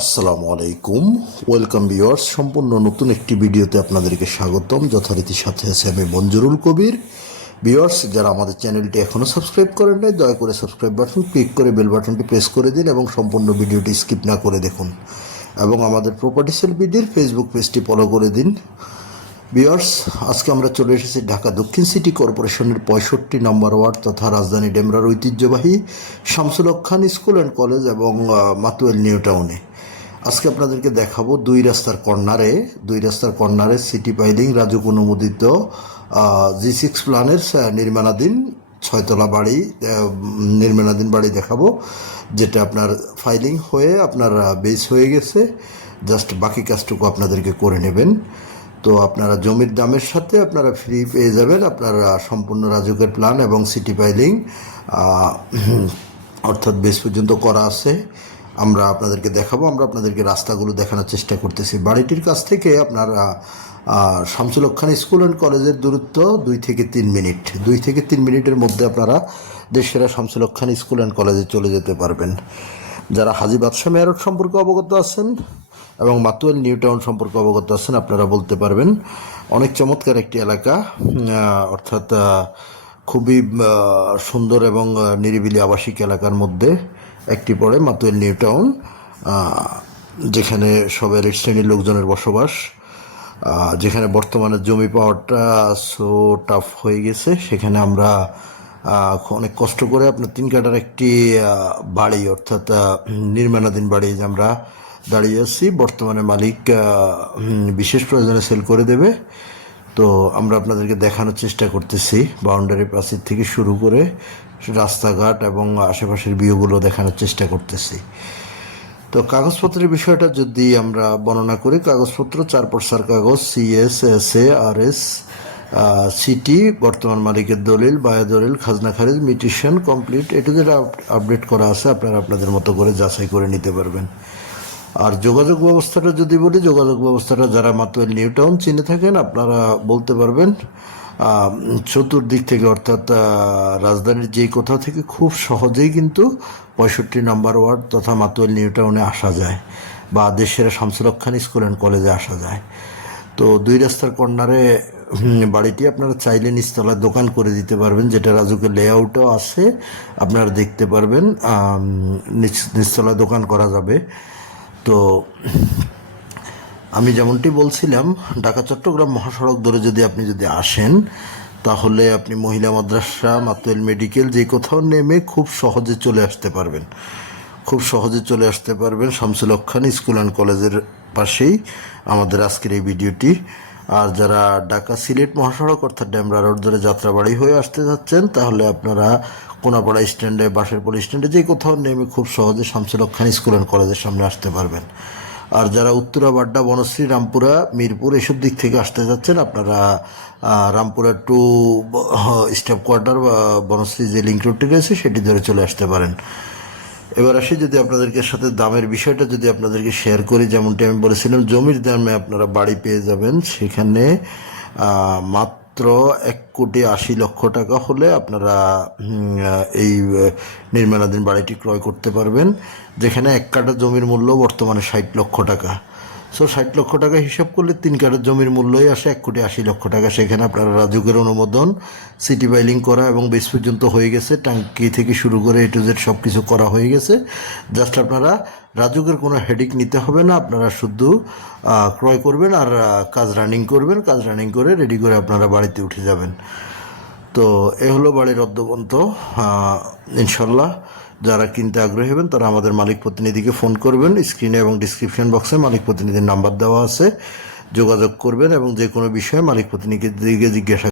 আসসালামু আলাইকুম। Welcome viewers, সম্পূর্ণ নতুন একটি ভিডিওতে আপনাদেরকে স্বাগতম। যথারীতি সাথে আছে আমি মঞ্জুরুল কবির। ভিউয়ার্স, যারা আমাদের চ্যানেলটি এখনও সাবস্ক্রাইব করেন নাই, দয়া করে সাবস্ক্রাইব বাটন ক্লিক করে বেল বাটনটি প্রেস করে দিন এবং সম্পূর্ণ ভিডিওটি স্কিপ না করে দেখুন, এবং আমাদের প্রপার্টি সেল বিডির ফেসবুক পেজটি ফলো করে দিন। ভিউয়ার্স, আজকে আমরা চলে এসেছি ঢাকা দক্ষিণ সিটি কর্পোরেশনের 65 নম্বর ওয়ার্ড তথা রাজধানী ডেমরার ঐতিহ্যবাহী শামসুল হক খান স্কুল অ্যান্ড কলেজ এবং মাতুয়েল নিউ টাউনে। আজকে আপনাদেরকে দেখাবো দুই রাস্তার কর্নারে সিটি পাইলিং রাজুক অনুমোদিত G6 প্ল্যানের নির্মাণাধীন 6তলা বাড়ি, নির্মাণাধীন বাড়ি দেখাবো, যেটা আপনার ফাইলিং হয়ে আপনার বেস হয়ে গেছে। জাস্ট বাকি কাজটুকু আপনাদেরকে করে নেবেন। তো আপনারা জমির দামের সাথে আপনারা ফ্রি পেয়ে যাবেন আপনারা সম্পূর্ণ রাজুকের প্ল্যান এবং সিটি পাইলিং, অর্থাৎ বেস পর্যন্ত করা আছে। আমরা আপনাদেরকে দেখাবো, আমরা আপনাদেরকে রাস্তাগুলো দেখানোর চেষ্টা করতেছি। বাড়িটির কাছ থেকে আপনারা শামসুল হক খান স্কুল অ্যান্ড কলেজের দূরত্ব 2 থেকে 3 মিনিট। 2 থেকে 3 মিনিটের মধ্যে আপনারা দেশের শামসুল হক খান স্কুল অ্যান্ড কলেজে চলে যেতে পারবেন। যারা হাজী বাদশাহ মেয়ারোড সম্পর্কে অবগত আছেন এবং মাতুয়েল নিউ টাউন সম্পর্কে অবগত আছেন, আপনারা বলতে পারবেন। অনেক চমৎকার একটি এলাকা, অর্থাৎ খুবই সুন্দর এবং নিরিবিলি আবাসিক এলাকার মধ্যে একটি পড়ে মাতুয়েল নিউ টাউন, যেখানে সবের শ্রেণীর লোকজনের বসবাস। যেখানে বর্তমানে জমি পাওয়াটা সো টাফ হয়ে গেছে, সেখানে আমরা অনেক কষ্ট করে আপনার 3 কাঠার একটি বাড়ি, অর্থাৎ নির্মাণাধীন বাড়ি যে আমরা দাঁড়িয়ে আছি। বর্তমানে মালিক বিশেষ প্রয়োজনে সেল করে দেবে। তো আমরা আপনাদেরকে দেখানোর চেষ্টা করতেছি, বাউন্ডারি প্রাচীর থেকে শুরু করে রাস্তাঘাট এবং আশেপাশের ভিউগুলো দেখানোর চেষ্টা করতেছি। তো কাগজপত্রের বিষয়টা যদি আমরা বর্ণনা করি, কাগজপত্র 4 কাগজ, CS, SA, RS, সিটি, বর্তমান মালিকের দলিল, বায়া দলিল, খাজনা খারিজ, মিটিশন কমপ্লিট, এটা যেটা আপডেট করা আছে আপনারা আপনাদের মতো করে যাচাই করে নিতে পারবেন। আর যোগাযোগ ব্যবস্থাটা যদি বলি, যোগাযোগ ব্যবস্থাটা যারা মাতুয়েল নিউ টাউন চিনে থাকেন আপনারা বলতে পারবেন চতুর্দিক থেকে, অর্থাৎ রাজধানীর যেই কোথাও থেকে খুব সহজেই কিন্তু 65 নম্বর ওয়ার্ড তথা মাতুয়েল নিউ টাউনে আসা যায়, বা দেশের শামসুল হক খান স্কুল অ্যান্ড কলেজে আসা যায়। তো 2 রাস্তার কর্নারে বাড়িটি আপনারা চাইলে নিচতলায় দোকান করে দিতে পারবেন, যেটা রাজুকের লেআউটও আছে, আপনারা দেখতে পারবেন। নিচতলায় দোকান করা যাবে। তো আমি যেমনটি বলছিলাম, ঢাকা চট্টগ্রাম মহাসড়ক ধরে আপনি যদি আসেন, তাহলে আপনি মহিলা মাদ্রাসা, মাতুয়েল মেডিকেল, যে কোথাও নেমে খুব সহজে চলে আসতে পারবেন শামসুল হক খান স্কুল অ্যান্ড কলেজের পাশেই আমাদের আজকের এই ভিডিওটি। আর যারা ঢাকা সিলেট মহাসড়ক অর্থাৎ ডেমরা রোড ধরে যাত্রাবাড়ি হয়ে আসতে যাচ্ছেন, তাহলে আপনারা কোনাপাড়া স্ট্যান্ডে, বাঁশেরপুর স্ট্যান্ডে যে কোথাও নেমে খুব সহজে শামসুল হক খান স্কুল অ্যান্ড কলেজের সামনে আসতে পারবেন। আর যারা উত্তরা, বাড্ডা, বনশ্রী, রামপুরা, মিরপুর এসব দিক থেকে আসতে যাচ্ছেন, আপনারা রামপুরা টু স্টাফ কোয়ার্টার বা বনশ্রী যে লিঙ্ক রোডটি রয়েছে সেটি ধরে চলে আসতে পারেন। এবার আসি যদি আপনাদেরকে সাথে দামের বিষয়টা যদি আপনাদেরকে শেয়ার করি, যেমনটি আমি বলেছিলাম, জমির দামে আপনারা বাড়ি পেয়ে যাবেন সেখানে মাত্র 1,80,00,000 টাকা হলে আপনারা এই নির্মাণাধীন বাড়িটি ক্রয় করতে পারবেন, যেখানে 1 কাঠা জমির মূল্য বর্তমানে 60 লক্ষ টাকা। সো 60 লক্ষ টাকা হিসাব করলে 3 কাঠার জমির মূল্যই আসে 1,80,00,000 টাকা। সেখানে আপনারা রাজুকের অনুমোদন, সিটি বাইলিং করা এবং বেস পর্যন্ত হয়ে গেছে, ট্যাঙ্কি থেকে শুরু করে A to Z সব কিছু করা হয়ে গেছে। জাস্ট আপনারা রাজুকের কোনো হেডিক নিতে হবে না, আপনারা শুধু ক্রয় করবেন আর কাজ রানিং করে রেডি করে আপনারা বাড়িতে উঠে যাবেন। তো এ হলো বাড়ির অদ্যবন্ত। ইনশাল্লাহ যারা কিনতে আগ্রহী হবেন তারা আমাদের মালিক প্রতিনিধিকে ফোন করবেন। স্ক্রিনে এবং ডিসক্রিপশন বক্সে মালিক প্রতিনিধির নাম্বার দেওয়া আছে, যোগাযোগ করবেন এবং যে কোনো বিষয়ে মালিক প্রতিনিধিকে জিজ্ঞাসা